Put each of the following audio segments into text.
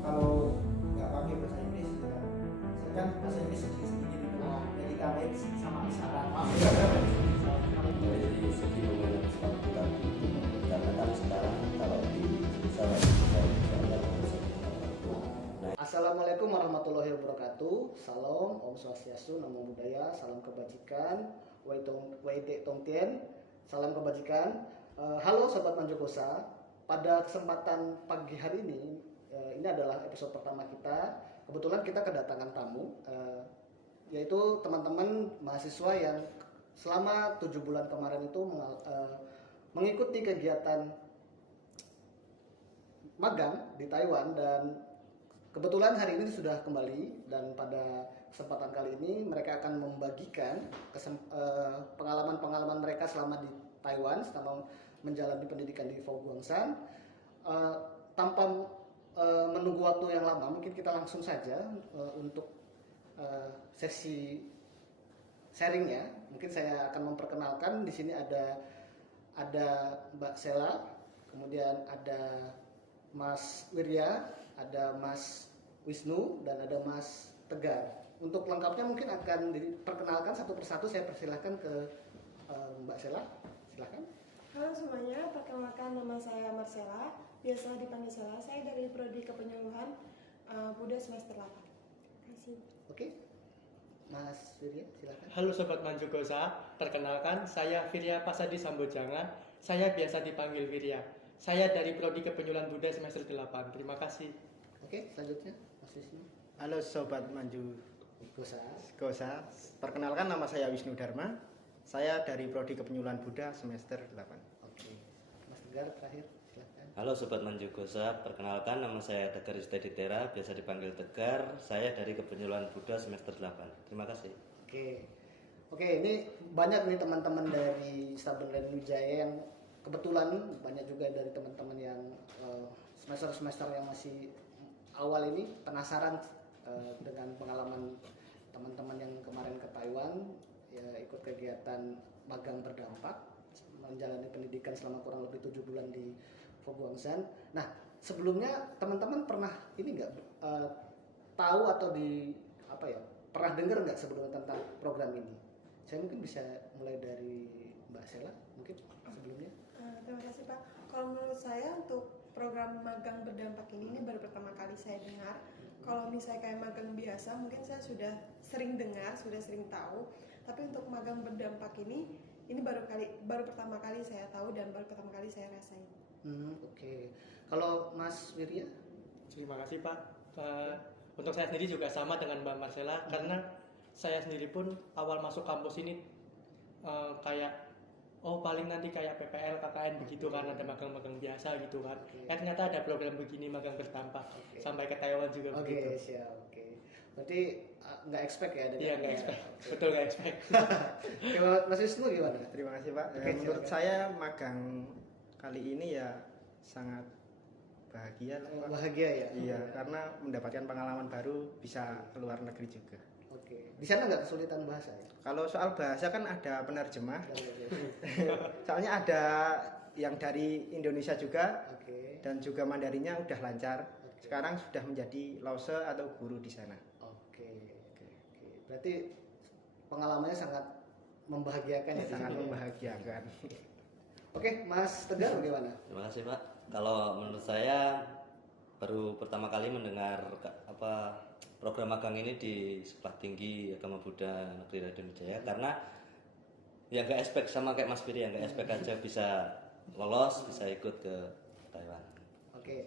kalau nggak pakai bahasa Inggris gitu kan. Saya kan bahasa Inggris sedikit-sedikit gitu. Jadi kalian sama isyarat. Dari segi penggunaan sepatu kaki karena kan sekarang kalau di pesawat saya Assalamualaikum warahmatullahi wabarakatuh. Salam, Om Swastiastu, Namo Buddhaya, salam kebajikan, Wai Te Tong Tien, salam kebajikan. Halo Sobat Manjogosa, pada kesempatan pagi hari ini adalah episode pertama kita. Kebetulan kita kedatangan tamu, yaitu teman-teman mahasiswa yang selama 7 bulan kemarin itu mengikuti kegiatan magang di Taiwan, dan kebetulan hari ini sudah kembali, dan pada kesempatan kali ini mereka akan membagikan pengalaman-pengalaman mereka selama di Taiwan, selama menjalani pendidikan di Foguangshan. Tanpa menunggu waktu yang lama, mungkin kita langsung saja untuk sesi sharingnya. Mungkin saya akan memperkenalkan. Di sini ada Mbak Sela, kemudian ada Mas Wirya, ada Mas Wisnu, dan ada Mas Tegar. Untuk lengkapnya mungkin akan diperkenalkan satu persatu. Saya persilahkan ke Mbak Sela, silahkan. Halo semuanya, perkenalkan nama saya Marcella, biasa dipanggil Sela. Saya dari Prodi Kepenyuluhan Buddha semester 8. Terima kasih. Oke, Mas Wirya, silahkan. Halo Sobat Manjogosa, perkenalkan saya Virya Pasadi Sambojanga. Saya biasa dipanggil Virya. Saya dari Prodi Kepenyuluhan Buddha semester 8. Terima kasih. Oke, selanjutnya Mas Wisnu. Halo Sobat Gosa. Manjogosa, perkenalkan nama saya Wisnu Dharma. Saya dari Prodi Kepenyuluhan Buddha semester 8. Oke, Mas Tegar terakhir, silahkan. Halo Sobat Manjogosa, perkenalkan nama saya Tegar Yustaditera, biasa dipanggil Tegar. Saya dari Kepenyuluhan Buddha semester 8. Terima kasih. Oke, ini banyak nih teman-teman dari Stabenland Wijaya yang kebetulan banyak juga dari teman-teman yang semester-semester yang masih awal ini penasaran dengan pengalaman teman-teman yang kemarin ke Taiwan, ya, ikut kegiatan magang berdampak, menjalani pendidikan selama kurang lebih 7 bulan di Foguangshan. Nah, sebelumnya teman-teman pernah ini nggak tahu atau pernah dengar nggak sebelumnya tentang program ini? Saya mungkin bisa mulai dari Mbak Sela mungkin sebelumnya. Terima kasih Pak. Kalau menurut saya untuk program magang berdampak ini baru pertama kali saya dengar. Kalau misalnya kayak magang biasa mungkin saya sudah sering dengar, sudah sering tahu. Tapi untuk magang berdampak ini baru pertama kali saya tahu dan baru pertama kali saya rasain. Oke. Kalau Mas Wirya? Terima kasih Pak. Untuk saya sendiri juga sama dengan Mbak Marcella, karena saya sendiri pun awal masuk kampus ini paling nanti kayak PPL, KKN begitu kan, ada magang-magang biasa gitu kan. Ternyata ada program begini magang berdampak. Sampai ke Taiwan juga begitu. Oke, siap. Oke. Berarti nggak expect ya? Iya, nggak expect. Betul, nggak expect. Oke, Mas Wisnu gimana? Terima kasih Pak. Oke, Menurut silakan. saya magang kali ini ya sangat bahagia lah Pak. Bahagia ya? Iya, karena mendapatkan pengalaman baru, bisa keluar negeri juga. Oke. Di sana nggak kesulitan bahasa ya? Kalau soal bahasa kan ada penerjemah. Soalnya ada yang dari Indonesia juga, Oke. dan juga Mandarinnya udah lancar. Sekarang sudah menjadi lause atau guru di sana. Oke. Berarti pengalamannya sangat membahagiakan ya? Sangat membahagiakan. Oke, Mas Tegar bagaimana? Terima kasih Pak. Kalau menurut saya baru pertama kali mendengar program magang ini di Sekolah Tinggi Agama Buddha Negeri Raden Wijaya, karena ya nggak expect, sama kayak Mas Firi, nggak expect aja bisa lolos, bisa ikut ke Taiwan. Oke,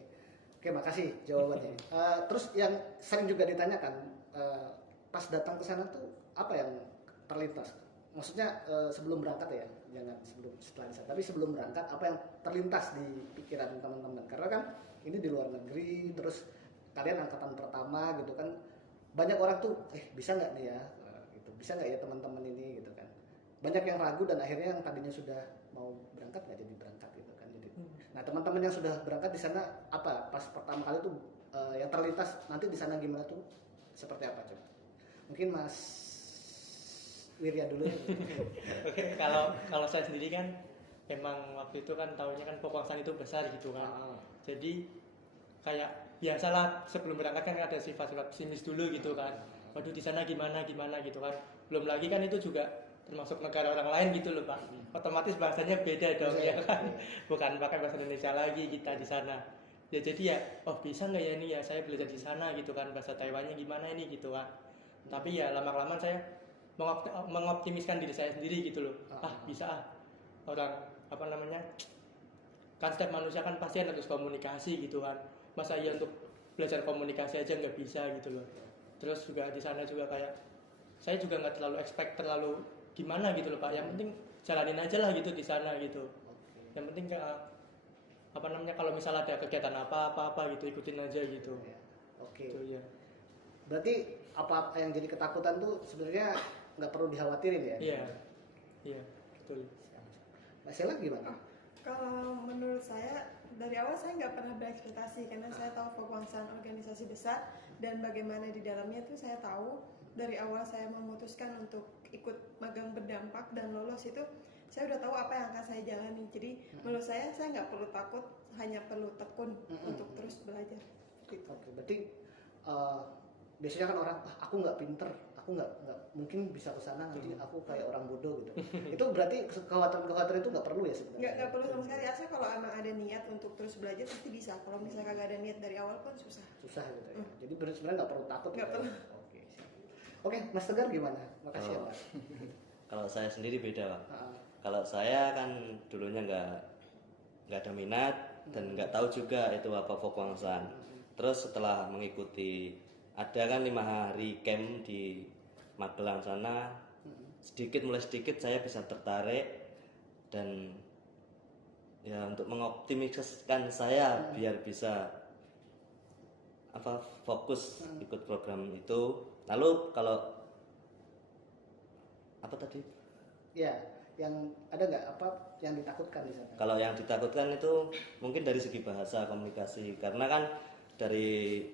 makasih jawabannya. Terus yang sering juga ditanyakan pas datang ke sana tuh apa yang terlintas? Maksudnya sebelum berangkat ya, jangan setelah di sana. Tapi sebelum berangkat apa yang terlintas di pikiran teman-teman? Karena kan ini di luar negeri, terus kalian angkatan pertama gitu kan, banyak orang tuh bisa nggak nih ya, gitu, bisa nggak ya teman-teman ini gitu kan. Banyak yang ragu, dan akhirnya yang tadinya sudah mau berangkat nggak jadi berangkat gitu kan. Jadi, nah teman-teman yang sudah berangkat di sana apa pas pertama kali tuh yang terlintas nanti di sana gimana tuh, seperti apa coba? Mungkin Mas Wirya dulu. Oke, kalau saya sendiri kan emang waktu itu kan tahunnya kan Foguangshan itu besar gitu kan. Jadi kayak biasalah sebelum berangkat kan ada sifat-sifat pesimis dulu gitu kan. Waduh di sana gimana gitu kan. Belum lagi kan itu juga termasuk negara orang lain gitu loh Pak. Otomatis bahasanya beda dong ya kan. Bukan pakai bahasa Indonesia lagi kita di sana. Ya jadi ya, oh bisa nggak ya ini ya saya belajar di sana gitu kan, bahasa Taiwannya gimana ini gitu kan. Tapi ya lama-lama saya mengoptimiskan diri saya sendiri gitu loh. Bisa orang apa namanya, kan setiap manusia kan pasti harus komunikasi gitu kan. Masa iya untuk belajar komunikasi aja nggak bisa gitu loh. Terus juga di sana juga kayak saya juga nggak terlalu expect terlalu gimana gitu loh Pak. Yang penting jalanin aja lah gitu di sana gitu. Yang penting apa namanya, kalau misalnya ada kegiatan apa gitu ikutin aja gitu. Oke. Gitu, ya. Berarti apa yang jadi ketakutan tuh sebenarnya nggak perlu dikhawatirin ya? Iya, betul. Mbak Sheila gimana? Kalau menurut saya dari awal saya nggak pernah berekspektasi karena saya tahu Fokwangsan organisasi besar dan bagaimana di dalamnya itu saya tahu. Dari awal saya memutuskan untuk ikut magang berdampak dan lolos itu saya udah tahu apa yang akan saya jalani. Jadi menurut saya nggak perlu takut, hanya perlu tekun untuk terus belajar. Oke, berarti biasanya kan orang aku nggak pinter, aku nggak mungkin bisa ke sana nanti aku kayak orang bodoh gitu. Itu berarti kekhawatiran itu nggak perlu ya sebenarnya? Nggak perlu sama sekali. Asal kalau emang ada niat untuk terus belajar pasti bisa. Kalau misalnya kagak ada niat dari awal pun susah. Susah gitu ya. Jadi sebenarnya nggak perlu takut. Nggak gitu perlu. Ya? Oke, siap. Oke, Mas Tegar gimana? Makasih ya Mas. Kalau saya sendiri beda Pak. Kalau saya kan dulunya nggak ada minat dan nggak tahu juga itu apa Fokwangsan. Terus setelah mengikuti ada kan 5 hari camp di Magelang sana, mulai sedikit saya bisa tertarik dan ya untuk mengoptimiskan saya biar bisa fokus ikut program itu. Lalu kalau apa tadi? Ya, yang ada nggak apa yang ditakutkan di sana? Kalau yang ditakutkan itu mungkin dari segi bahasa komunikasi, karena kan dari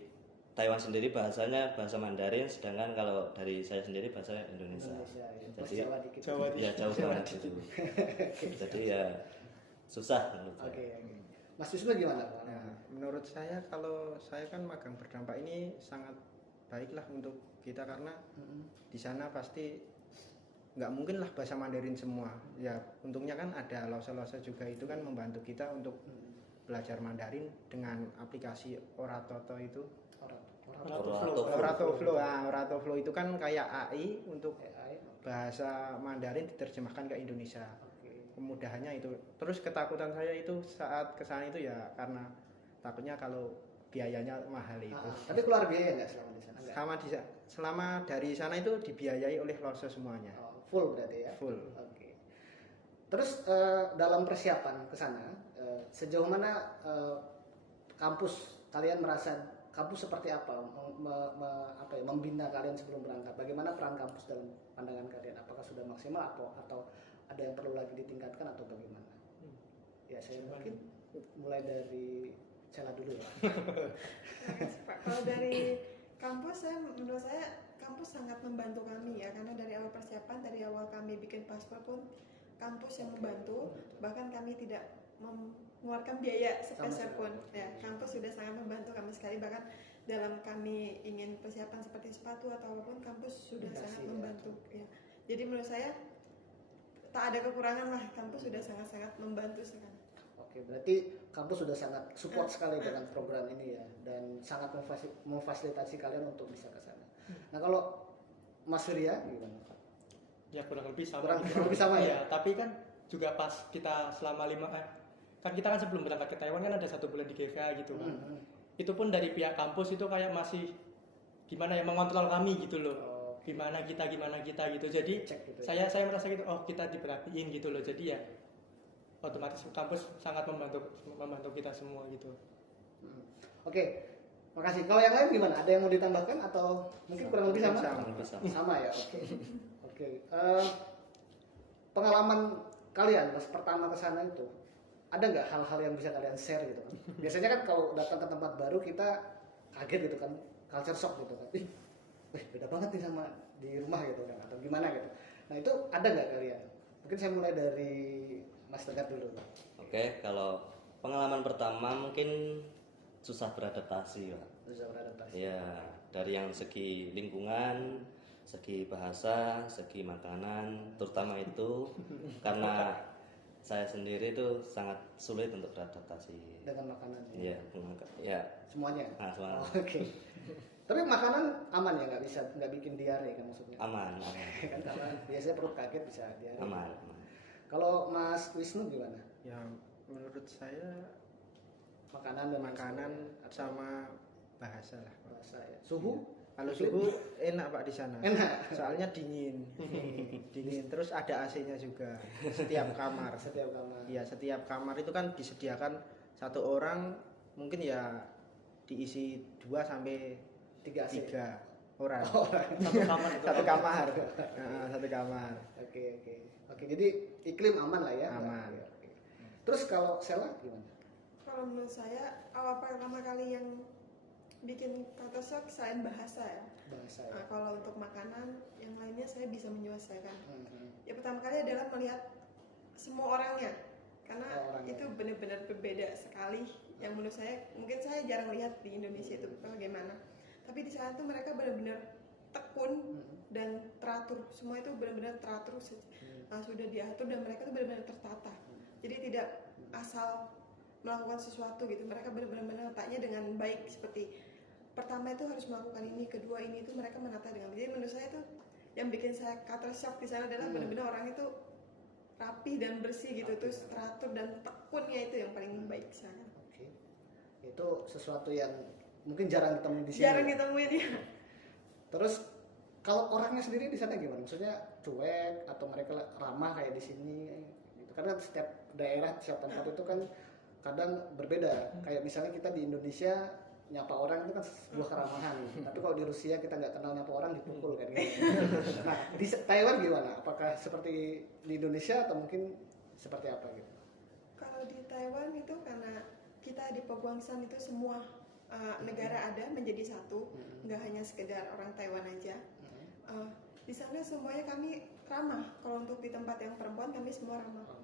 Taiwan sendiri bahasanya bahasa Mandarin, sedangkan kalau dari saya sendiri bahasa Indonesia. Ya. Jadi Jawa dikit. ya jauh banget itu. Jadi ya susah menurut saya. Oke. Mas Wisnu gimana Pak? Nah, menurut saya kalau saya kan magang berdampak ini sangat baiklah untuk kita karena di sana pasti nggak mungkin lah bahasa Mandarin semua. Ya untungnya kan ada Lause juga, itu kan membantu kita untuk belajar Mandarin dengan aplikasi Oratoto itu. Oratoflow itu kan kayak AI untuk bahasa Mandarin diterjemahkan ke Indonesia. Kemudahannya itu. Terus ketakutan saya itu saat kesana itu ya karena takutnya kalau biayanya mahal itu. Tapi keluar biaya nggak selama di sana? Selama dari sana itu dibiayai oleh Lause semuanya. Full berarti ya? Full. Oke. Terus dalam persiapan ke sana, sejauh mana kampus kalian merasa kampus seperti apa? Membina kalian sebelum berangkat? Bagaimana peran kampus dalam pandangan kalian? Apakah sudah maksimal atau ada yang perlu lagi ditingkatkan atau bagaimana? Ya saya mungkin mulai dari Sheila dulu ya. Kalau dari kampus, menurut saya kampus sangat membantu kami ya, karena dari awal persiapan, dari awal kami bikin paspor pun kampus yang membantu, bahkan kami tidak mengeluarkan biaya sepeser pun ya, kampus sudah sangat membantu kami sekali, bahkan dalam kami ingin persiapan seperti sepatu atau apapun kampus sudah sangat membantu ya. Jadi menurut saya tak ada kekurangan lah, kampus sudah sangat-sangat membantu sekali. Oke, berarti kampus sudah sangat support sekali dengan program ini ya, dan sangat memfasilitasi kalian untuk bisa ke sana. Nah kalau Mas Surya gimana? Ya kurang lebih sama. Kurang lebih sama ya. Iya, tapi kan juga pas kita selama kan kita kan sebelum berangkat ke Taiwan kan ada 1 bulan di GVA gitu kan. Itu pun dari pihak kampus itu kayak masih gimana ya, mengontrol kami gitu loh. Gimana kita gitu. Jadi gitu saya merasa gitu, oh kita diperhatiin gitu loh. Jadi ya otomatis kampus sangat membantu kita semua gitu. Oke, makasih. Kalau yang lain gimana? Ada yang mau ditambahkan atau mungkin kurang lebih sama? Sama ya. Oke. Pengalaman kalian pas pertama ke sana itu, ada nggak hal-hal yang bisa kalian share gitu kan? Biasanya kan kalau datang ke tempat baru kita kaget gitu kan, culture shock gitu kan. Beda banget nih sama di rumah gitu kan, atau gimana gitu. Nah itu ada nggak kalian? Mungkin saya mulai dari Mas Tegar dulu. Oke, kalau pengalaman pertama mungkin susah beradaptasi, Pak. Susah beradaptasi. Ya, dari yang segi lingkungan, segi bahasa, segi makanan, terutama itu karena saya sendiri itu sangat sulit untuk beradaptasi. Dengan makanan. Iya, ya. Semuanya. Nah, semua Oh, oke. Tapi makanan aman ya, nggak bikin diare kan maksudnya? aman. Kan karena biasanya perut kaget bisa diare. Aman. Kalau Mas Wisnu gimana? Ya menurut saya Makanan dan makanan atau sama bahasa lah. bahasa ya. Suhu? Kalau Iklim? suhu enak Pak di sana. Enak. Soalnya dingin. Dingin terus ada AC-nya juga setiap kamar. Setiap kamar. Iya, setiap kamar itu kan disediakan satu orang mungkin ya diisi 2 sampai 3 AC. 3 orang. Satu kamar itu. Satu kamar. Nah, satu kamar. Oke. Oke, jadi iklim aman lah ya. Aman. Oke. Terus kalau Sela gimana? Kalau menurut saya awal pertama kali yang bikin culture shock selain bahasa ya. Bahasa ya. Nah, kalau untuk makanan yang lainnya saya bisa menyesuaikan. Hmm. Ya pertama kali adalah melihat semua orangnya karena Oh, orangnya. itu benar-benar berbeda sekali. Yang menurut saya mungkin saya jarang lihat di Indonesia itu bagaimana. Tapi di sana tuh mereka benar-benar tekun dan teratur. Semua itu benar-benar teratur, sudah diatur dan mereka tuh benar-benar tertata. Jadi tidak asal melakukan sesuatu gitu. Mereka benar-benar menatanya dengan baik, seperti pertama itu harus melakukan ini, kedua ini itu mereka menata dengan baik. Jadi menurut saya itu yang bikin saya culture shock di sana adalah benar-benar orang itu rapi dan bersih gitu, terus teratur dan tekunnya itu yang paling baik di sana. Oke. Itu sesuatu yang mungkin jarang ditemui di sini. Jarang ditemuin ya. Terus kalau orangnya sendiri di sana gimana? Maksudnya cuek atau mereka ramah kayak di sini? Gitu. Karena setiap daerah, setiap tempat itu kan kadang berbeda. Kayak misalnya kita di Indonesia nyapa orang itu kan sebuah keramahan. Tapi kalau di Rusia kita nggak kenal nyapa orang dipukul kan. Gitu. Nah di Taiwan gimana? Apakah seperti di Indonesia atau mungkin seperti apa gitu? Kalau di Taiwan itu karena kita di Peguangsan itu semua negara ada menjadi satu, nggak hanya sekedar orang Taiwan aja. Di sana semuanya kami ramah. Kalau untuk di tempat yang perempuan kami semua ramah.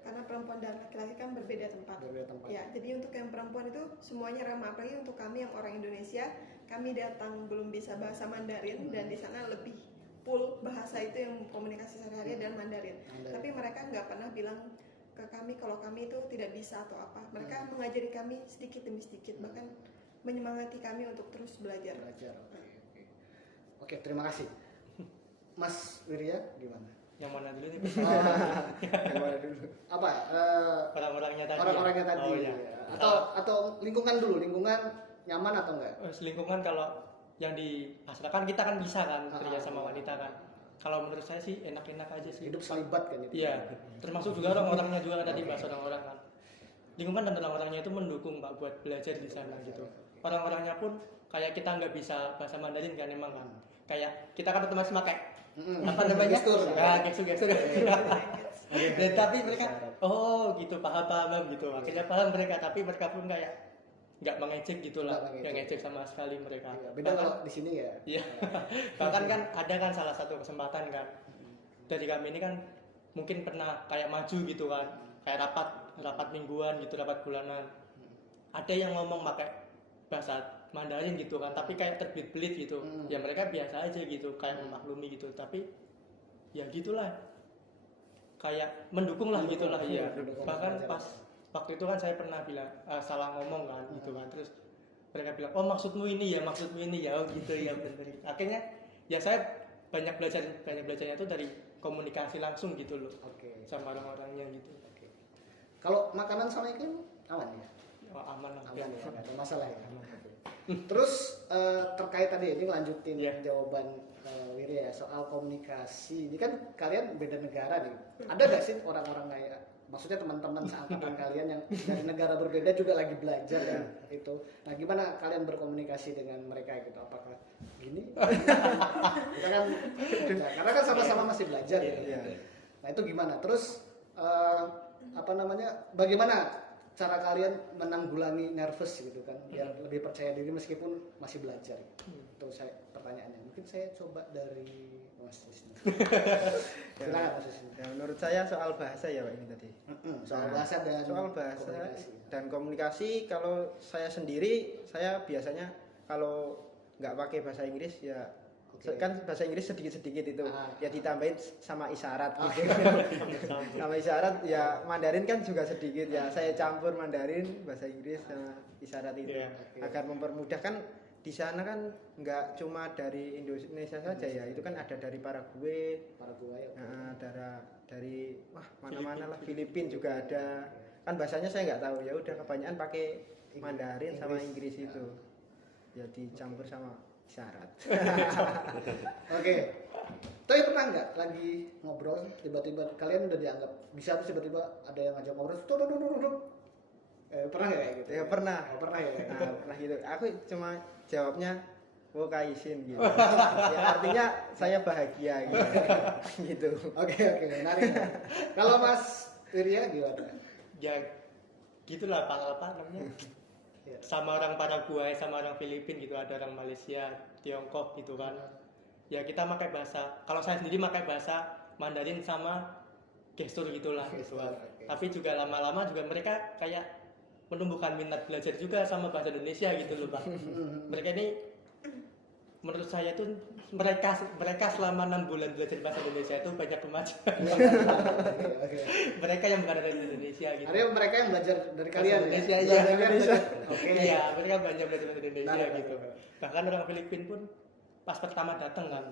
Karena perempuan dan laki-laki kan berbeda tempat. Berbeda tempat. Ya, jadi untuk yang perempuan itu semuanya ramah. Apalagi untuk kami yang orang Indonesia, kami datang belum bisa bahasa Mandarin dan di sana lebih full bahasa itu yang komunikasi sehari-hari dan Mandarin. Tapi mereka nggak pernah bilang ke kami kalau kami itu tidak bisa atau apa. Mereka mengajari kami sedikit demi sedikit, bahkan menyemangati kami untuk terus belajar. Oke, terima kasih. Mas Wirya gimana? Yang mana dulu nih? Yang mana dulu? Apa? Orang-orangnya tadi. Orang-orangnya ya? tadi. Oh, ya. Atau lingkungan dulu, lingkungan nyaman atau enggak? Lingkungan kalau yang di asrama kan kita kan bisa kan pria sama wanita kan. Kalau menurut saya sih enak-enak aja sih. Hidup selibat kan itu. Iya, termasuk juga orang-orangnya juga tadi bahas orang-orang kan. Lingkungan dan orang-orangnya itu mendukung Pak buat belajar di sana gitu. Orang-orangnya pun kayak kita nggak bisa bahasa Mandarin kan emang kan. Kayak kita kan otomatis pakai apa namanya? Gestur. Ya, gestur. Dan tapi mereka gitu paham gitu. Akhirnya paham mereka, tapi mereka pun kayak nggak mengejek gitulah, nggak ngejek sama sekali mereka. Iya, beda kalau di sini ya. Iya. Bahkan kan ada kan salah satu kesempatan kan dari kami ini kan mungkin pernah kayak maju gitu kan, kayak rapat mingguan gitu, rapat bulanan. Ada yang ngomong pakai bahasa Mandarin gitu kan, tapi kayak terbelit-belit gitu. Ya mereka biasa aja gitu, kayak memaklumi gitu, tapi ya gitulah. Kayak mendukung lah gitulah ya. Bahkan pas waktu itu kan saya pernah bilang salah ngomong kan gitu kan, terus mereka bilang oh maksudmu ini ya oh gitu ya benar. Akhirnya ya saya banyak belajarnya itu dari komunikasi langsung gitu loh. Oke. Sama orang-orangnya gitu. Oke. Kalau makanan sama iklim aman ya? Oh, aman lah. Aman ya, nggak ada masalah ya. Terus terkait tadi ini lanjutin jawaban Wirya ya, soal komunikasi. Ini kan kalian beda negara nih. Ada nggak sih orang-orang kayak maksudnya teman-teman seangkatan kalian yang dari negara berbeda juga lagi belajar ya itu. Nah, gimana kalian berkomunikasi dengan mereka gitu? Apakah gini? Kita kan karena kan sama-sama masih belajar ya. Nah, itu gimana? Terus bagaimana cara kalian menanggulangi nervous gitu kan, biar lebih percaya diri meskipun masih belajar? Itu saya pertanyaannya. Mungkin saya coba dari Mas Wisnu. Silakan Mas Wisnu. Ya, menurut saya soal bahasa ya Pak ini tadi. Soal bahasa dan Soal bahasa komunikasi. dan komunikasi, kalau saya sendiri, saya biasanya kalau nggak pakai bahasa Inggris ya Oke. kan bahasa Inggris sedikit-sedikit itu ya ditambahin sama isyarat Ah. gitu. Sama isyarat ya, Mandarin kan juga sedikit ya, saya campur Mandarin, bahasa Inggris sama isyarat itu Iya. agar mempermudah. Kan di sana kan nggak cuma dari Indonesia saja ya, itu kan ada dari Paraguay, Paraguay. Oke. dari wah mana-mana lah, Filipina juga ada. Kan bahasanya saya nggak tahu, ya udah kebanyakan pakai Mandarin sama Inggris itu ya, dicampur sama isyarat. Oke. Tapi pernah nggak lagi ngobrol tiba-tiba kalian udah dianggap bisa, terus tiba-tiba ada yang ngajak ngobrol, tuh. Pernah nggak kayak gitu? Ya pernah. Oh, pernah ya. Nah, pernah gitu. Aku cuma jawabnya wo kaisin gitu. Ya artinya saya bahagia gitu. Gitu. Oke, menarik. Kalau Mas Wirya gimana? Ya gitulah apa namanya. Ya. Sama orang Paraguay, sama orang Filipina gitu, ada orang Malaysia, Tiongkok gitu kan. Ya kita pakai bahasa, kalau saya sendiri pakai bahasa Mandarin sama gestur gitulah gitu kan. Oke. Tapi juga lama-lama juga mereka kayak menumbuhkan minat belajar juga sama bahasa Indonesia gitu loh Pak. Mereka ini menurut saya tuh mereka selama 6 bulan belajar bahasa Indonesia itu banyak kemajuan. Oke. Mereka yang bukan dari Indonesia gitu. Artinya mereka yang belajar dari kalian Indonesia, ya? iya. Belajar dari kalian. Oke. Iya, mereka banyak belajar bahasa Indonesia Benar, gitu. benar. Bahkan orang Filipina pun pas pertama datang kan,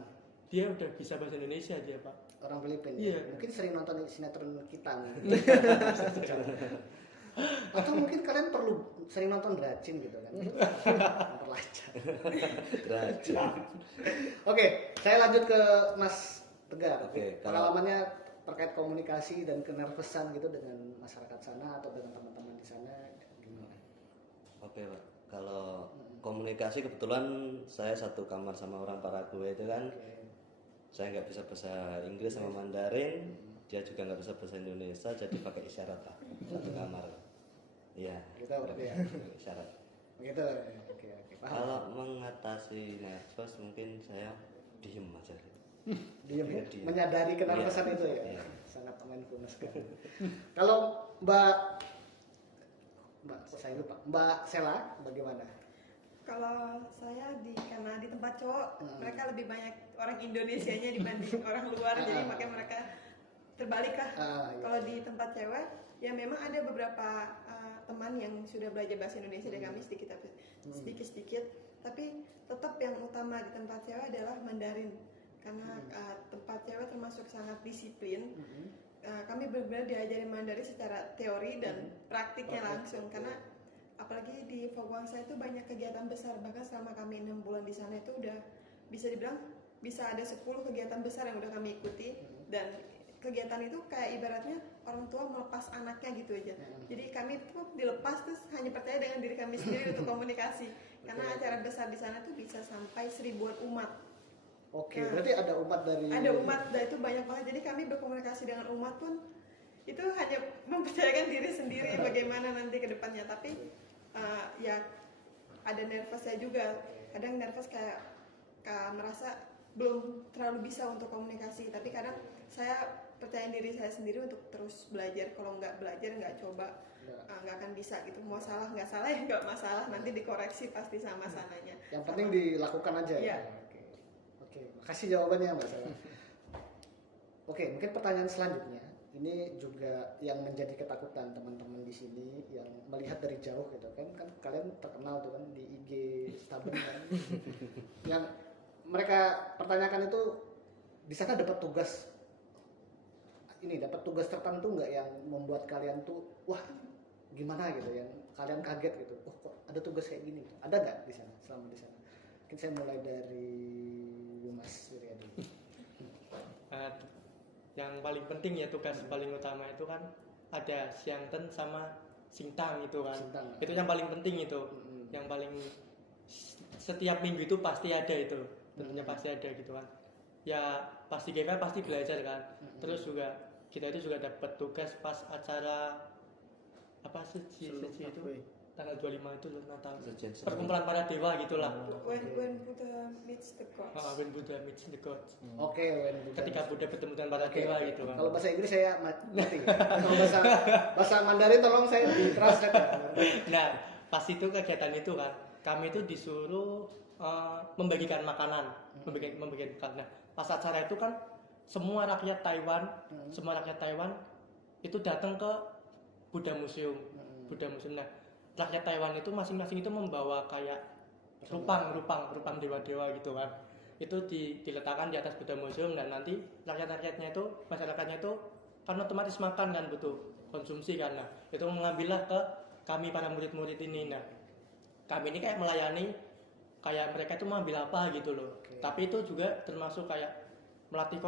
dia udah bisa bahasa Indonesia dia Pak. Orang Filipina. Iya. Mungkin sering nonton sinetron kita nih. Atau mungkin kalian perlu sering nonton Dracin gitu kan. Memperlancar. Rajin. Oke, saya lanjut ke Mas Tegar. Oke, Pengalamannya terkait komunikasi dan kenervesan gitu dengan masyarakat sana atau dengan teman-teman di sana gimana? Oke Pak, kalau komunikasi kebetulan saya satu kamar sama orang Paraguay itu kan, saya nggak bisa bahasa Inggris sama Mandarin, dia juga nggak bisa bahasa Indonesia, jadi pakai isyarat lah satu kamar. Iya. Gitu berarti ya. Isyarat. Begitu. Oke, paham. Kalau mengatasi nervous mungkin saya diem aja. Diam ya? Diam. Menyadari kenervesan Iya. itu ya. Iya. Sangat mindfulness sekali. Kalau Mbak saya lupa. Mbak Sela bagaimana? Kalau saya karena di tempat cowok mereka lebih banyak orang Indonesianya dibanding orang luar, jadi makanya mereka terbalik lah. Iya. Kalau di tempat cewek ya memang ada beberapa teman yang sudah belajar bahasa Indonesia dari kami sedikit, tapi tetap yang utama di tempat cewek adalah Mandarin karena tempat cewek termasuk sangat disiplin. Kami benar-benar diajari Mandarin secara teori dan praktiknya langsung, karena apalagi di Foguangsa itu banyak kegiatan besar, bahkan selama kami 6 bulan di sana itu udah bisa dibilang bisa ada 10 kegiatan besar yang udah kami ikuti, dan kegiatan itu kayak ibaratnya orang tua melepas anaknya gitu aja. Jadi kami tuh dilepas terus hanya percaya dengan diri kami sendiri untuk komunikasi, karena acara besar di sana tuh bisa sampai 1000-an umat. Oke, berarti ada umat dari Ada umat, dan itu banyak banget. Jadi kami berkomunikasi dengan umat pun itu hanya mempercayakan diri sendiri bagaimana nanti ke depannya. Tapi ya ada nervousnya juga. Kadang nervous kayak merasa belum terlalu bisa untuk komunikasi. Tapi kadang saya percaya diri saya sendiri untuk terus belajar. Kalau nggak belajar, nggak coba, nggak akan bisa gitu. Mau salah nggak salah ya nggak masalah. Nanti dikoreksi pasti sama sananya. Yang penting dilakukan aja Iya. ya. Oke, makasih jawabannya Mbak Sela. Oke, mungkin pertanyaan selanjutnya. Ini juga yang menjadi ketakutan teman-teman di sini yang melihat dari jauh gitu kan. Kan kalian terkenal tuh kan di IG Stubborn kan. Yang mereka pertanyakan itu di sana dapat tugas tertentu nggak yang membuat kalian tuh wah gimana gitu, yang kalian kaget gitu. Oh kok ada tugas kayak gini? Ada nggak di sana selama di sana? Mungkin saya mulai dari Mas Wirya dulu. Yang paling penting ya, tugas paling utama itu kan ada Siangten sama Singtang itu kan. Singtang. Itu yang paling penting itu. Yang paling setiap minggu itu pasti ada itu. Tentunya pasti ada gitu kan. Ya pasti kita pasti belajar kan. Terus juga kita itu juga dapat tugas pas acara apa seji Seluruh itu halfway. tanggal 25 itu loh Natal. Sejen Perkumpulan para dewa gitulah. When Buddha meets the gods. When Buddha meets the gods. Oke, when Buddha. Ketika Buddha bertemu dengan para Oke, dewa oke. gitu kan. Kalau bahasa Inggris saya mati. Kalau bahasa Mandarin tolong saya di translate. Nah, pas itu kegiatan itu kan, kami itu disuruh membagikan makanan, membagikan makanan. Nah, pas acara itu kan semua rakyat Taiwan itu datang ke Buddha Museum. Nah, rakyat Taiwan itu masing-masing itu membawa kayak rupang dewa-dewa gitu kan. Itu diletakkan di atas Buddha Museum, dan nanti masyarakatnya itu kan otomatis makan kan, butuh konsumsi kan. Nah, itu mengambillah ke kami para murid-murid ini. Nah, kami ini kayak melayani, kayak mereka itu mau ambil apa gitu loh. Tapi itu juga termasuk kayak melatih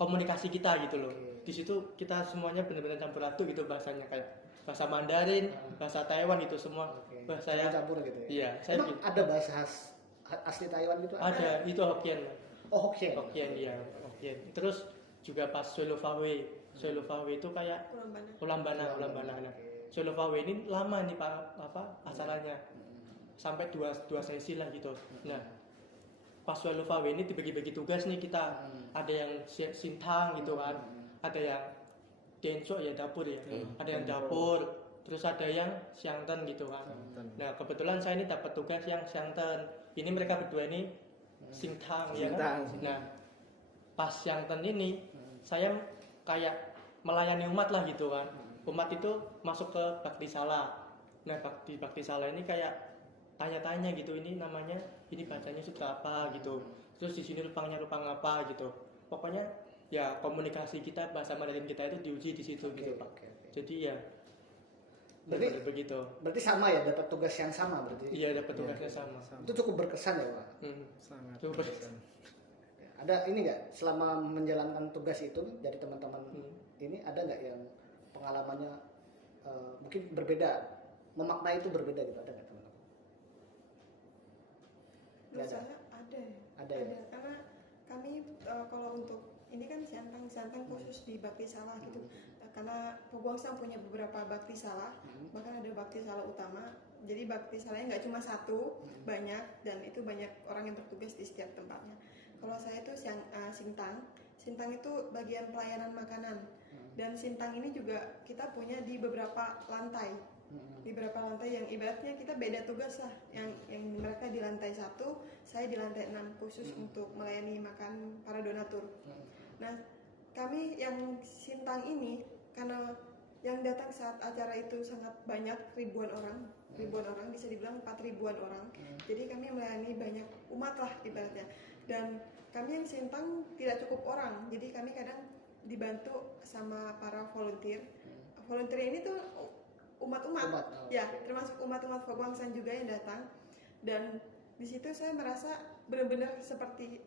komunikasi kita gitu loh. Di situ kita semuanya benar-benar campur aduk gitu bahasanya, kayak bahasa Mandarin, bahasa Taiwan itu semua bahasa yang campur gitu ya. Iya, saya Emang ada bahasa asli Taiwan gitu? ada, itu Hokkien. Oh, Hokkien. Hokkien. Terus juga pas Soilofawe itu kayak Ulambana. Nah, Soilofawe ini lama nih acaranya. Sampai dua sesi lah gitu. Nah, pas Soilofawe ini dibagi-bagi tugas nih kita. Ada yang sintang gitu kan. Ada yang denso ya, dapur ya. Ada yang dapur, terus ada yang siangten gitu kan. Nah, kebetulan saya ini dapat tugas yang siangten. Ini mereka berdua ini sintang ya kan. Nah, pas siangten ini saya kayak melayani umat lah gitu kan. Umat itu masuk ke bakti sala. Nah, bakti sala ini kayak tanya-tanya gitu, ini namanya, ini bacanya sutra apa gitu. Terus di sini rupang apa gitu. Pokoknya ya komunikasi kita, bahasa Mandarin kita itu diuji di situ gitu Pak. Jadi ya begitu. Berarti sama ya, dapat tugas yang sama berarti. Iya, dapat tugasnya sama. Itu cukup berkesan ya, Pak. Sangat Cukup berkesan. Ada ini nggak selama menjalankan tugas itu dari teman-teman ini, ada nggak yang pengalamannya mungkin berbeda, memaknai itu berbeda gitu, ada nggak teman-teman? Menurut saya ada ya. Karena kami kalau untuk ini kan siantang khusus di bakti salah gitu. Karena Peguangsang punya beberapa bakti salah, bahkan ada bakti salah utama. Jadi bakti salahnya nggak cuma satu, banyak, dan itu banyak orang yang bertugas di setiap tempatnya. Kalau saya itu sintang itu bagian pelayanan makanan. Dan sintang ini juga kita punya di beberapa lantai. Di beberapa lantai yang ibaratnya kita beda tugas lah. Yang mereka di lantai 1, saya di lantai 6 khusus untuk melayani makan para donatur. Nah, kami yang sintang ini, karena yang datang saat acara itu sangat banyak, ribuan orang, bisa dibilang 4.000-an orang. Jadi kami melayani banyak umat lah ibaratnya. Dan kami yang sintang tidak cukup orang, jadi kami kadang dibantu sama para volunteer. Volunteer ini tuh umat-umat, ya, termasuk umat-umat Peguangsang juga yang datang. Dan di situ saya merasa benar-benar seperti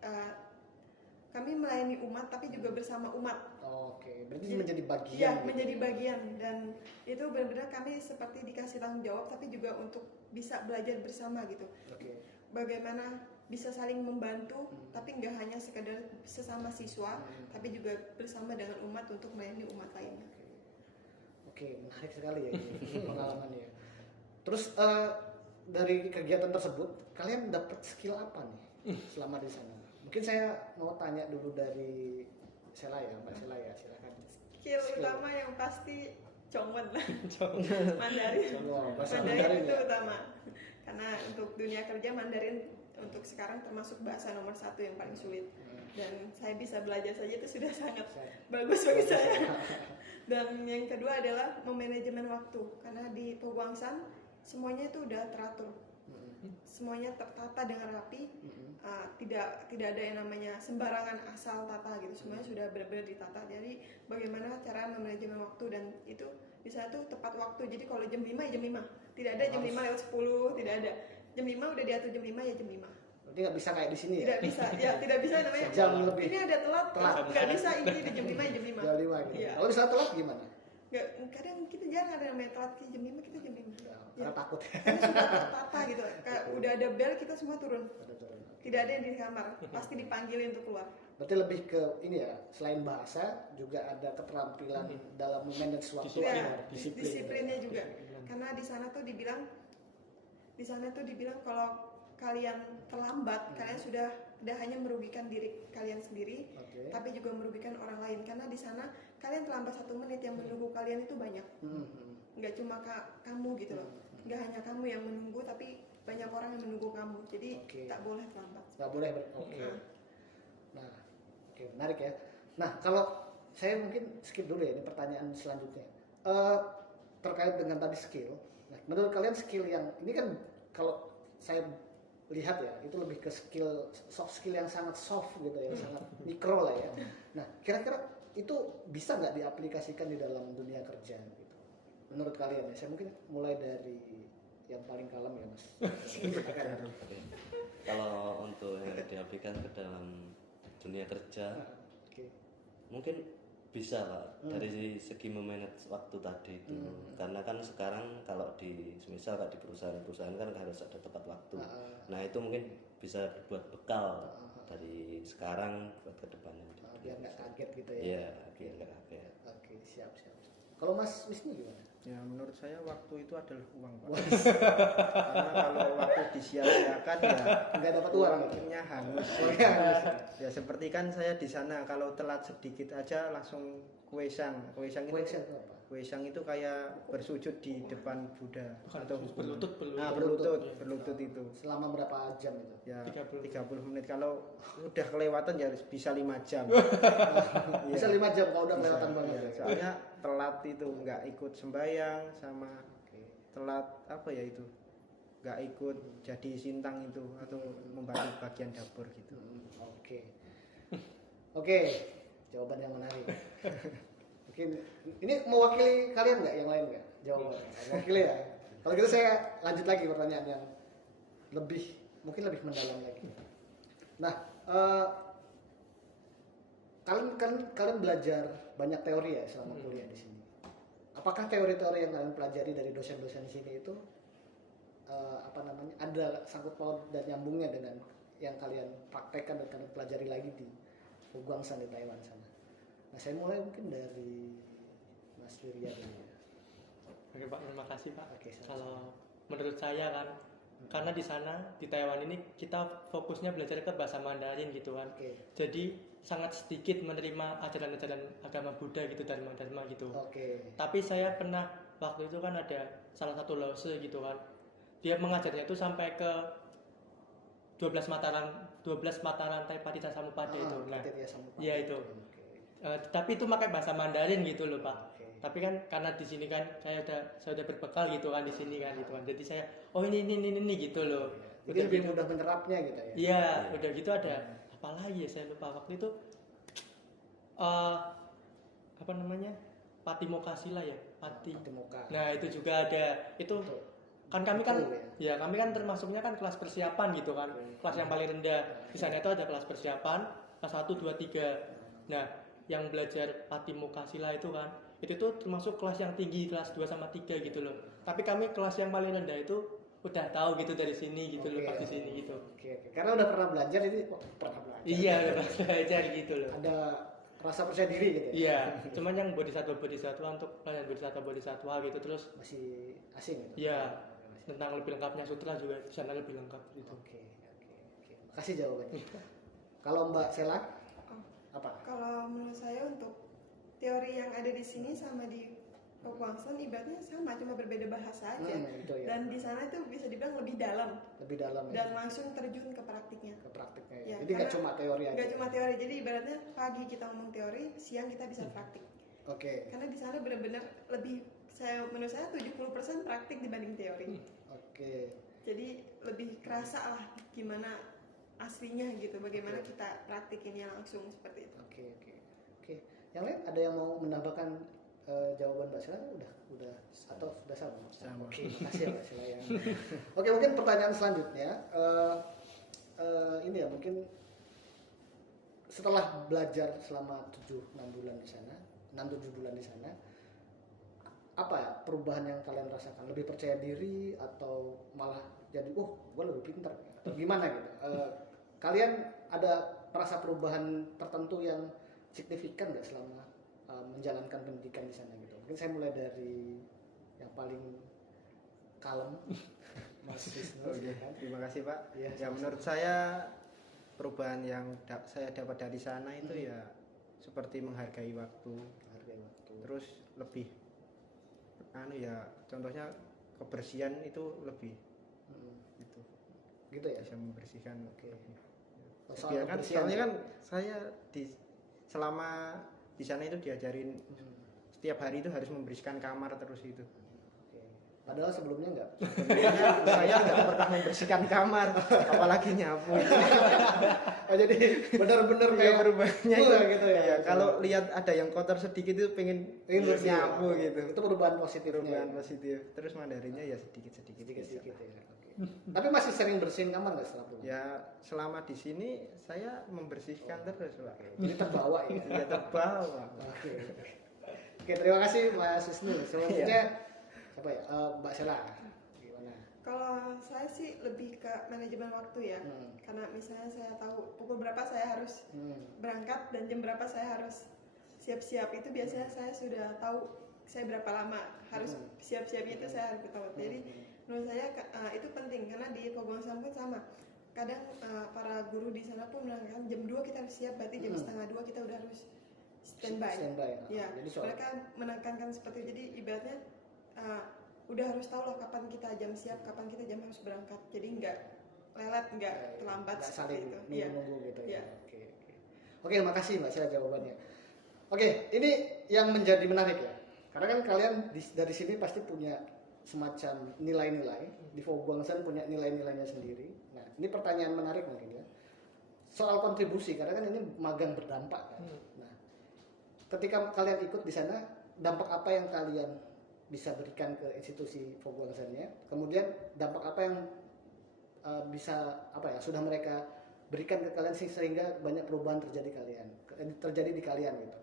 kami melayani umat, tapi juga bersama umat. Oke, berarti menjadi bagian. Iya, gitu. menjadi bagian, dan itu benar-benar kami seperti dikasih tanggung jawab, tapi juga untuk bisa belajar bersama gitu. Oke. Bagaimana bisa saling membantu, tapi nggak hanya sekedar sesama siswa, tapi juga bersama dengan umat untuk melayani umat lainnya. Oke, menarik sekali ya ini pengalamannya. Terus dari kegiatan tersebut, kalian dapat skill apa nih selama di sana? Mungkin saya mau tanya dulu dari Sela ya, Mbak Sela ya, silakan. Skill utama yang pasti Chongwen lah. Mandarin. Bahasa Mandarin itu ya. utama. Karena untuk dunia kerja Mandarin untuk sekarang termasuk bahasa nomor 1 yang paling sulit. Dan saya bisa belajar saja itu sudah sangat bagus bagi saya. Dan yang kedua adalah memanajemen waktu. Karena di Peguangsang semuanya itu udah teratur. Semuanya tertata dengan rapi. Tidak ada yang namanya sembarangan asal tata gitu. Semuanya sudah benar-benar ditata. Jadi bagaimana cara memanajemen waktu, dan itu di sana tuh tepat waktu. Jadi kalau jam 5 ya jam 5. Tidak ada jam 5 lewat 10, tidak ada. Jam 5 udah diatur jam 5 ya jam 5. Berarti nggak bisa kayak di sini ya? Tidak bisa, ya tidak bisa namanya. Jam lebih. Ini ada telat. Nggak bisa, ini di jam 5 ya jam 5. Jam 5 gitu. Iya. Kalau misalnya telat gimana? kadang kita jarang ada namanya telat, kita jam 5 kita jam 5 Karena takut. karena sudah tertata gitu, kayak udah ada bel kita semua turun, tidak ada yang di kamar, pasti dipanggilin untuk keluar. Berarti lebih ke ini ya, selain bahasa juga ada keterampilan dalam memanage waktu, Ya, ada disiplinnya juga, karena di sana tuh dibilang kalau kalian terlambat, kalian sudah tidak hanya merugikan diri kalian sendiri, Oke. tapi juga merugikan orang lain, karena di sana kalian terlambat 1 menit yang menunggu kalian itu banyak, nggak cuma kamu gitu loh, nggak hanya kamu yang menunggu, tapi banyak orang yang menunggu kamu, jadi Oke. tak boleh terlambat. Nggak boleh. Oke. Nah. Nah, oke, menarik ya. Nah, kalau saya mungkin skip dulu ya, ini pertanyaan selanjutnya. Terkait dengan tadi skill. Nah, menurut kalian skill yang ini kan kalau saya lihat ya, itu lebih ke soft skill yang sangat soft gitu ya, sangat mikro lah ya. Nah, kira-kira itu bisa nggak diaplikasikan di dalam dunia kerja gitu? Menurut kalian ya, saya mungkin mulai dari yang paling kalem ya, Mas. Kalau untuk yang diaplikasikan ke dalam dunia kerja, Oke. mungkin bisa Pak, dari segi memanage waktu tadi itu. Karena kan sekarang kalau semisal di perusahaan-perusahaan kan harus ada tepat waktu. Nah itu mungkin bisa buat bekal dari sekarang buat kedepannya. Biar nggak kaget gitu ya. Iya, biar nggak kaget. Oke, siap. Kalau Mas Wisnu gimana? Ya menurut saya waktu itu adalah uang Pak. Karena kalau waktu disia-siakan ya Nggak dapat uang gitu. akhirnya hangus. Oh, iya, hangus. Ya seperti kan saya di sana kalau telat sedikit aja langsung kuesang. Kuesang Question itu apa? Kuesang itu kayak bersujud di depan Buddha Bukan, atau berlutut. Nah, berlutut. berlutut itu. Selama berapa jam itu? Ya 30. 30 menit. Kalau udah kelewatan ya bisa 5 jam. Bisa 5 jam kalau udah Bisa, kelewatan banget. iya. Ya. Soalnya telat itu nggak ikut sembayang sama Oke. telat apa ya itu nggak ikut jadi sintang itu atau membantu bagian dapur gitu. Oke, jawaban yang menarik. Mungkin ini mewakili kalian nggak, yang lain nggak? Jawaban mewakili ya. Kalau gitu saya lanjut lagi pertanyaan yang mungkin lebih mendalam lagi. Nah, kalian belajar banyak teori ya selama kuliah di sini. Apakah teori-teori yang kalian pelajari dari dosen-dosen di sini itu ada sangkut paut dan nyambungnya dengan yang kalian praktekkan dan kalian pelajari lagi di Guangsan di Taiwan sana? Nah, saya mulai mungkin dari Mas Wirya dulu ya. Oke Pak, terima kasih Pak. Oke, sama-sama. Kalau menurut saya kan, karena di sana di Taiwan ini kita fokusnya belajar ke bahasa Mandarin gitu kan. Oke. Jadi sangat sedikit menerima ajaran-ajaran agama Buddha gitu, dharma-dharma gitu. Oke. Tapi saya pernah waktu itu kan ada salah satu lause gitu kan. Dia mengajarnya itu sampai ke 12 mata rantai Paticca Samuppada itu. Nah, Kriteria Samuppada. iya itu. Oke. Tapi itu pakai bahasa Mandarin gitu loh Pak. Oke. Tapi kan karena di sini kan saya udah berbekal gitu kan di sini kan gitu kan. Jadi saya ini gitu loh. Jadi lebih mudah menyerapnya gitu ya. Iya, udah gitu ada apa lagi ya saya lupa waktu itu apa namanya? Patimokasila ya, Patimokkha. Nah, itu juga ada. Itu Betul. kan kami kan Betul, ya kami kan termasuknya kan kelas persiapan gitu kan. Kelas yang paling rendah. Di sana itu ada kelas persiapan, kelas 1 2 3. Nah, yang belajar Patimokasila itu kan itu tuh termasuk kelas yang tinggi, kelas 2 sama 3 gitu loh. Tapi kami kelas yang paling rendah itu udah tahu gitu dari sini gitu loh, pas di sini gitu. Oke. Karena udah pernah belajar jadi pernah belajar. Iya, udah belajar gitu loh. Ada rasa percaya diri gitu ya. Iya, cuman yang bodhisattva untuk pelajaran bodhisattva gitu terus Masih asing gitu. iya tentang lebih lengkapnya sutra juga di sana lebih lengkap gitu. Oke. Makasih jawabannya. Kalau Mbak Sela Oh, apa? kalau menurut saya untuk teori yang ada di sini sama di Guangsan ibaratnya sama, cuma berbeda bahasa aja. Itu ya. Dan di sana itu bisa dibilang lebih dalam Lebih dalam ya. dan langsung terjun ke praktiknya. Ke praktiknya ya. Ya, Jadi nggak karena cuma teori aja. Nggak cuma teori, jadi ibaratnya pagi kita ngomong teori, siang kita bisa praktik. Oke. Karena di sana benar-benar menurut saya 70% praktik dibanding teori. Oke. Jadi lebih kerasa lah gimana aslinya gitu, bagaimana kita praktikinnya langsung seperti itu. Oke. Yang lain ada yang mau menambahkan jawaban Mbak Sela? Udah atau sudah sama? Sama. Oke, makasih ya Mbak Sela ya. Oke, mungkin pertanyaan selanjutnya ini ya, mungkin setelah belajar selama 6-7 bulan di sana, apa ya perubahan yang kalian rasakan? Lebih percaya diri atau malah jadi gue lebih pintar atau gimana gitu? Kalian ada merasa perubahan tertentu yang signifikan nggak selama menjalankan pendidikan di sana gitu? Mungkin saya mulai dari yang paling kalem, Mas Wisnu. Oke, terima kasih Pak. Iya, Ya menurut saya perubahan yang saya dapat dari sana itu ya seperti menghargai waktu, Hargai waktu. terus lebih ya contohnya kebersihan itu lebih gitu, Gitu ya. bisa membersihkan. Oke. Lebih. Soal Ya kan, kebersihan soalnya ya? kan saya selama di sana itu diajarin setiap hari itu harus membersihkan kamar terus itu. Oke. Padahal sebelumnya enggak. Saya nggak pernah membersihkan kamar, apalagi nyapu. Oh, jadi benar-benar Ya kayak perubahannya full itu gitu ya. ya, kalau lihat ada yang kotor sedikit itu pengen bersih nyapu ya. gitu. Itu perubahan positifnya. Perubahan ya. positif. Terus Mandarinnya ya sedikit-sedikit. Sedikit-sedikit ya. Oke. Tapi masih sering bersihin kamar nggak setelah pulang? Ya selama di sini saya membersihkan terus Pak. Jadi terbawa ya. Ya terbawa. Oke. Oke, terima kasih Mas Wisnu. Selanjutnya siapa ya? Mbak Sela. Gimana? Kalau saya sih lebih ke manajemen waktu ya, karena misalnya saya tahu pukul berapa saya harus berangkat dan jam berapa saya harus siap-siap, itu biasanya saya sudah tahu saya berapa lama harus siap-siap, itu saya harus tahu. Jadi menurut saya itu penting karena di Pogongsan pun sama. Kadang para guru di sana pun menerangkan jam 2 kita harus siap, berarti jam setengah 2 kita udah harus standby. Ya, Jadi soal mereka menekankan seperti itu. Jadi ibaratnya udah harus tahu lah kapan kita jam siap, kapan kita jam harus berangkat. Jadi nggak lelet, nggak terlambat nggak seperti saling itu. Iya. nunggu gitu ya. Iya. Oke, oke. Oke, makasih Mbak Sela jawabannya. Oke, ini yang menjadi menarik ya. Karena kan kalian dari sini pasti punya semacam nilai-nilai, di Foguangsan punya nilai-nilainya sendiri. Nah, ini pertanyaan menarik mungkin ya. Soal kontribusi, karena kan ini magang berdampak kan. Nah, ketika kalian ikut di sana, dampak apa yang kalian bisa berikan ke institusi Foguangsannya? Kemudian dampak apa yang bisa sudah mereka berikan ke kalian sehingga banyak perubahan terjadi di kalian gitu.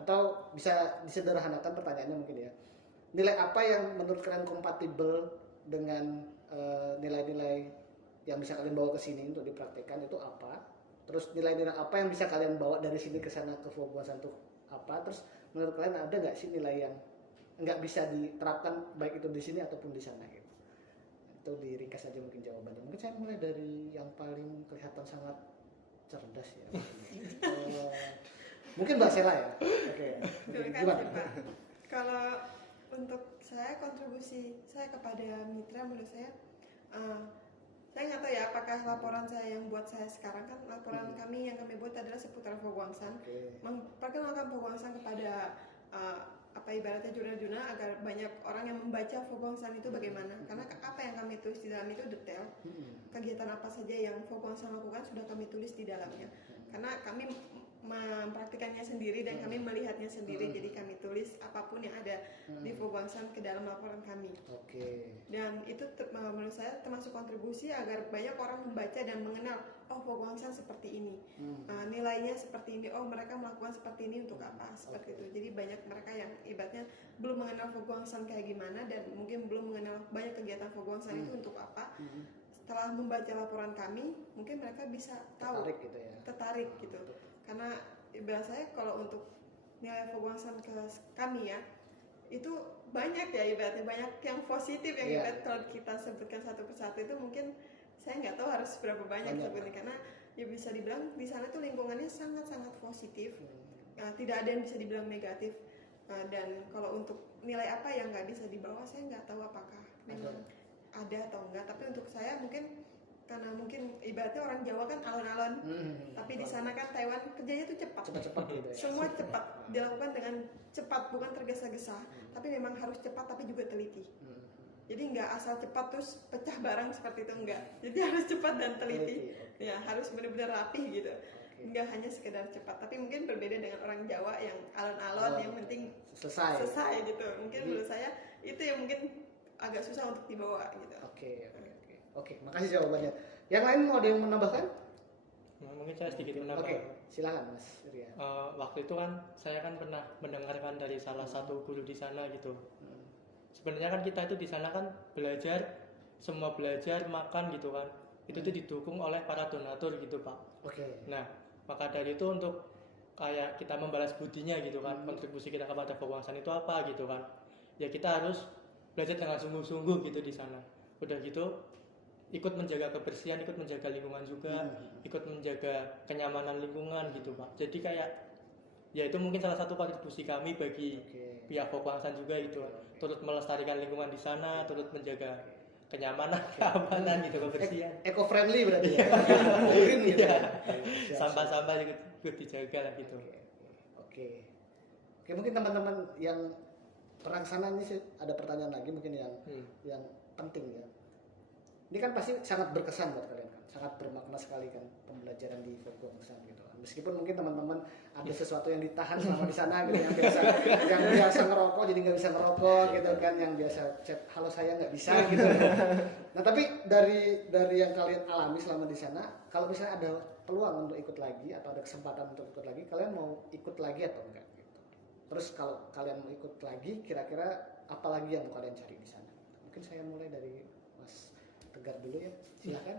Atau bisa disederhanakan pertanyaannya mungkin ya. Nilai apa yang menurut kalian kompatibel dengan nilai-nilai yang bisa kalian bawa ke sini untuk dipraktekkan itu apa? Terus nilai-nilai apa yang bisa kalian bawa dari sini ke sana ke Foguangsan itu apa? Terus menurut kalian ada nggak sih nilai yang nggak bisa diterapkan baik itu di sini ataupun di sana gitu? Itu diringkas aja mungkin jawabannya. Mungkin saya mulai dari yang paling kelihatan sangat cerdas ya. Mungkin Mbak Sela ya. Oke. Terima kasih Pak. Kalau untuk saya kontribusi saya kepada mitra, menurut saya nggak tahu ya apakah laporan saya yang buat saya sekarang, kan laporan kami yang kami buat adalah seputar Foguangsan, memperkenalkan Foguangsan kepada ibaratnya jurnal-jurnal agar banyak orang yang membaca Foguangsan itu bagaimana, karena apa yang kami tulis di dalam itu detail, kegiatan apa saja yang Foguangsan lakukan sudah kami tulis di dalamnya, karena kami mempraktikannya sendiri dan kami melihatnya sendiri, jadi kami tulis apapun yang ada di Foguangsan ke dalam laporan kami. Dan itu menurut saya termasuk kontribusi agar banyak orang membaca dan mengenal, oh Foguangsan seperti ini, nilainya seperti ini, oh mereka melakukan seperti ini untuk apa, seperti itu. Jadi banyak mereka yang ibaratnya belum mengenal Foguangsan kayak gimana dan mungkin belum mengenal banyak kegiatan Foguangsan itu untuk apa. Setelah membaca laporan kami, mungkin mereka bisa tahu, tertarik gitu. Karena ibarat saya kalau untuk nilai Foguangsan ke kami ya, itu banyak ya, ibaratnya banyak yang positif yang ibarat kalau kita sebutkan satu persatu itu mungkin saya nggak tahu harus berapa banyak sebetulnya, karena ya bisa dibilang di sana tuh lingkungannya sangat-sangat positif, tidak ada yang bisa dibilang negatif, dan kalau untuk nilai apa yang nggak bisa dibawa saya nggak tahu apakah memang ada atau enggak, tapi untuk saya mungkin karena mungkin ibaratnya orang Jawa kan alon-alon, tapi di sana kan Taiwan kerjanya tuh cepat gitu ya. Semua cepat dilakukan dengan cepat, bukan tergesa-gesa, tapi memang harus cepat tapi juga teliti. Jadi nggak asal cepat terus pecah barang seperti itu, enggak. Jadi harus cepat dan teliti. Ya harus benar-benar rapi gitu. Nggak hanya sekedar cepat, tapi mungkin berbeda dengan orang Jawa yang alon-alon, yang penting selesai gitu. Mungkin menurut saya itu yang mungkin agak susah untuk dibawa gitu. Oke, makasih jawabannya. Yang lain mau ada yang menambahkan? Mungkin saya sedikit menambah. Oke, silakan Mas Ria. Waktu itu kan saya kan pernah mendengarkan dari salah satu guru di sana gitu. sebenarnya kan kita itu di sana kan belajar, semua belajar, makan gitu kan, itu tuh didukung oleh para donatur gitu Pak. Oke. Nah, maka dari itu untuk kayak kita membalas budinya gitu kan, kontribusi kita kepada Vokwangsan itu apa gitu kan, ya kita harus belajar dengan sungguh-sungguh gitu di sana. Udah gitu ikut menjaga kebersihan, ikut menjaga lingkungan juga, ikut menjaga kenyamanan lingkungan gitu Pak. Jadi kayak ya itu mungkin salah satu kontribusi kami bagi Oke. pihak Vokwangsan juga gitu, turut melestarikan lingkungan di sana, turut menjaga kenyamanan, keamanan gitu, kebersihan. Eco friendly berarti ya. Green gitu. Iya. Ya. Siap, siap. Sampah-sampah juga ikut dijaga lah gitu. Oke. Oke, mungkin teman-teman yang pernah ke sana ini sih ada pertanyaan lagi mungkin yang penting ya. Ini kan pasti sangat berkesan buat kalian kan, sangat bermakna sekali kan pembelajaran di Vokwangsan gitu kan. Meskipun mungkin teman-teman ada sesuatu yang ditahan selama di sana gitu, yang biasa ngerokok jadi nggak bisa ngerokok gitu kan, yang biasa chat halo saya nggak bisa gitu. Nah tapi dari yang kalian alami selama di sana, kalau misalnya ada peluang untuk ikut lagi atau ada kesempatan untuk ikut lagi, kalian mau ikut lagi atau enggak gitu. Terus kalau kalian mau ikut lagi, kira-kira apa lagi yang mau kalian cari di sana? Mungkin saya mulai dari Mas Tegar dulu ya, silakan.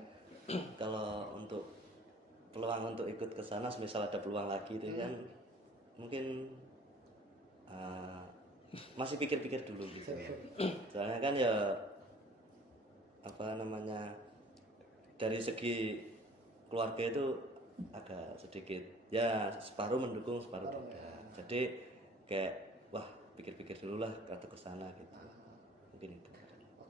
Kalau untuk peluang untuk ikut ke sana, misal ada peluang lagi itu kan mungkin masih pikir-pikir dulu gitu. Soalnya kan ya apa namanya, dari segi keluarga itu agak sedikit ya separuh mendukung separuh tidak. Jadi kayak wah pikir-pikir dulu lah atau ke sana gitu. Mungkin itu.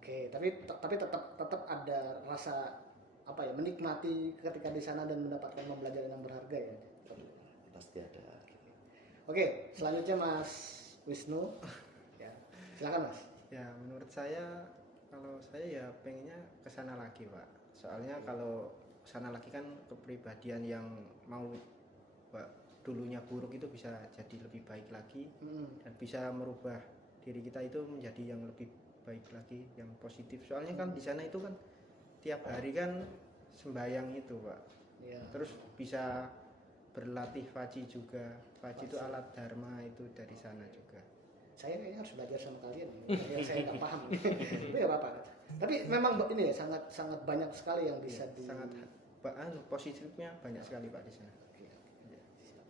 Oke, tapi tetap ada rasa apa ya, menikmati ketika di sana dan mendapatkan pembelajaran yang berharga ya. Pasti ada. Oke, selanjutnya Mas Wisnu. Ya, silakan Mas. Ya menurut saya, kalau saya ya pengennya ke sana lagi Pak. Soalnya kalau sana lagi kan kepribadian yang mau dulunya buruk itu bisa jadi lebih baik lagi, dan bisa merubah diri kita itu menjadi yang lebih baik lagi, yang positif. Soalnya kan di sana itu kan tiap hari kan sembahyang itu Pak. Ya. Terus bisa berlatih faji juga. Faji itu alat dharma, itu dari sana juga. Saya kayaknya harus belajar sama kalian ya. Saya nggak paham. Tapi nggak apa-apa. Tapi memang ini ya sangat banyak sekali yang bisa di. Sangat positifnya banyak sekali Pak di sana. Oke. Siap.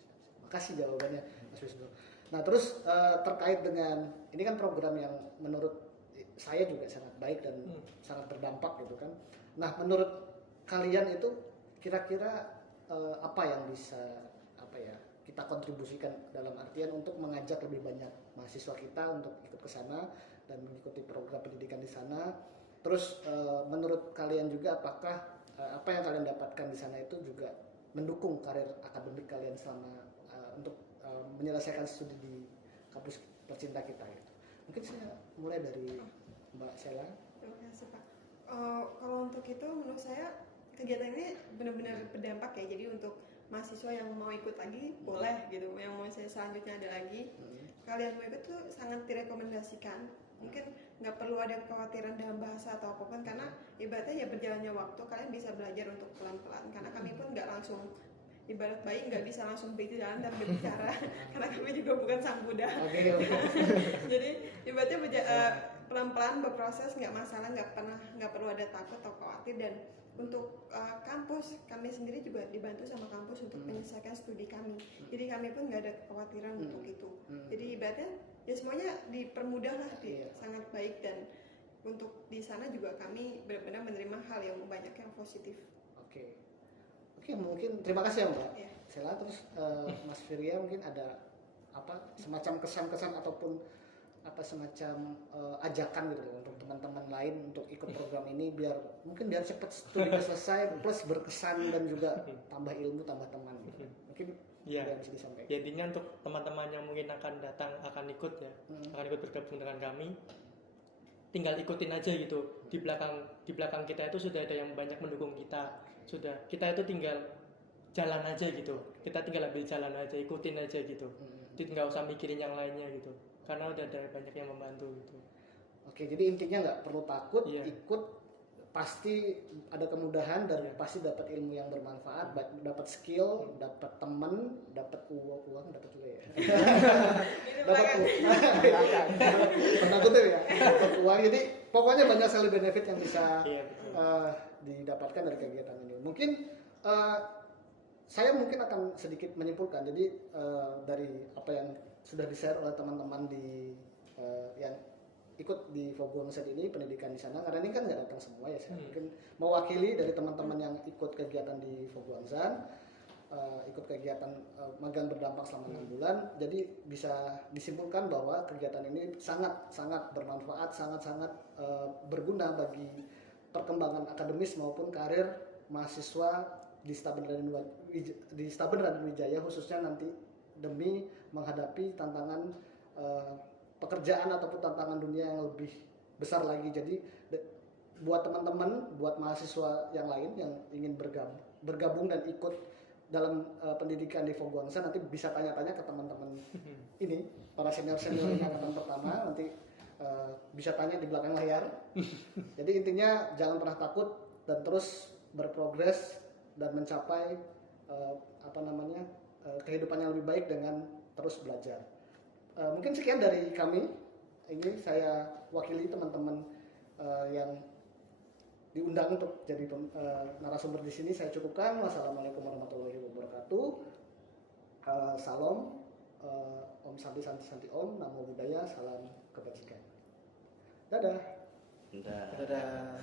Makasih jawabannya Mas Wisnu. Nah terus terkait dengan ini kan program yang menurut saya juga sangat baik dan sangat berdampak gitu kan. Nah menurut kalian itu kira-kira apa yang bisa kita kontribusikan dalam artian untuk mengajak lebih banyak mahasiswa kita untuk ikut ke sana dan mengikuti program pendidikan di sana. Terus menurut kalian juga apakah apa yang kalian dapatkan di sana itu juga mendukung karir akademik kalian selama untuk menyelesaikan studi di kampus tercinta kita gitu. Mungkin saya mulai dari Mbak Sheila. Terima kasih Pak. Kalau untuk itu menurut saya kegiatan ini benar-benar berdampak ya. Jadi untuk mahasiswa yang mau ikut lagi boleh gitu, yang mau saya selanjutnya ada lagi, kalian mau ikut tuh sangat direkomendasikan. Mungkin nggak perlu ada kekhawatiran dalam bahasa atau apapun, karena ibaratnya ya berjalannya waktu kalian bisa belajar untuk pelan-pelan. Karena kami pun nggak langsung, ibarat bayi nggak bisa langsung berjalan dan berbicara karena kami juga bukan sang Buddha. Jadi ibaratnya pelan-pelan berproses, nggak masalah, nggak perlu ada takut atau khawatir. Dan untuk kampus kami sendiri juga dibantu sama kampus untuk menyelesaikan studi kami. Jadi kami pun nggak ada kekhawatiran untuk itu. Jadi ibaratnya ya semuanya dipermudah lah, sangat baik. Dan untuk di sana juga kami benar-benar menerima hal yang banyak yang positif. Oke, mungkin terima kasih ya Mbak. Ya. Sheila, terus Mas Firya mungkin ada apa semacam kesan-kesan ataupun apa semacam ajakan gitu untuk teman-teman lain untuk ikut program ini biar cepat studinya selesai plus berkesan dan juga tambah ilmu, tambah teman gitu. Mungkin Ya, yang bisa disampaikan. ya intinya untuk teman-teman yang mungkin akan ikut ya, akan ikut bergabung dengan kami, tinggal ikutin aja gitu. Di belakang kita itu sudah ada yang banyak mendukung kita. Sudah, kita itu tinggal jalan aja gitu. Kita tinggal ambil jalan aja, ikutin aja gitu. Jadi nggak usah mikirin yang lainnya gitu. Karena udah ada banyak yang membantu gitu. Oke, jadi intinya nggak perlu takut, Iya. ikut pasti ada kemudahan dan pasti dapat ilmu yang bermanfaat, dapat skill, dapat teman, dapat uang dapat juga ya. dapat pernah kutip ya, dapat uang. Jadi pokoknya banyak sekali benefit yang bisa Iya, betul. didapatkan dari kegiatan ini. Mungkin saya mungkin akan sedikit menyimpulkan. Jadi dari apa yang sudah di-share oleh teman-teman di yang ikut di Foguangsan ini, pendidikan di sana, karena ini kan nggak datang semua ya, saya mungkin mewakili dari teman-teman yang ikut kegiatan di Foguangsan, ikut kegiatan magang berdampak selama 6 bulan. Jadi bisa disimpulkan bahwa kegiatan ini sangat bermanfaat, sangat berguna bagi perkembangan akademis maupun karir mahasiswa di Staben Raden Wijaya, khususnya nanti demi menghadapi tantangan pekerjaan ataupun tantangan dunia yang lebih besar lagi. Jadi buat teman-teman, buat mahasiswa yang lain yang ingin bergabung dan ikut dalam pendidikan di Foguangsan, nanti bisa tanya-tanya ke teman-teman ini, para senior-senior ini angkatan pertama, nanti bisa tanya di belakang layar. Jadi intinya jangan pernah takut dan terus berprogres dan mencapai kehidupan yang lebih baik dengan terus belajar. Mungkin sekian dari kami. Ini saya wakili teman-teman yang diundang untuk jadi narasumber di sini. Saya cukupkan. Wassalamualaikum warahmatullahi wabarakatuh. Salam, Om Santi Om, Namo Buddhaya, salam kebajikan. Dadah. Udah. Dadah.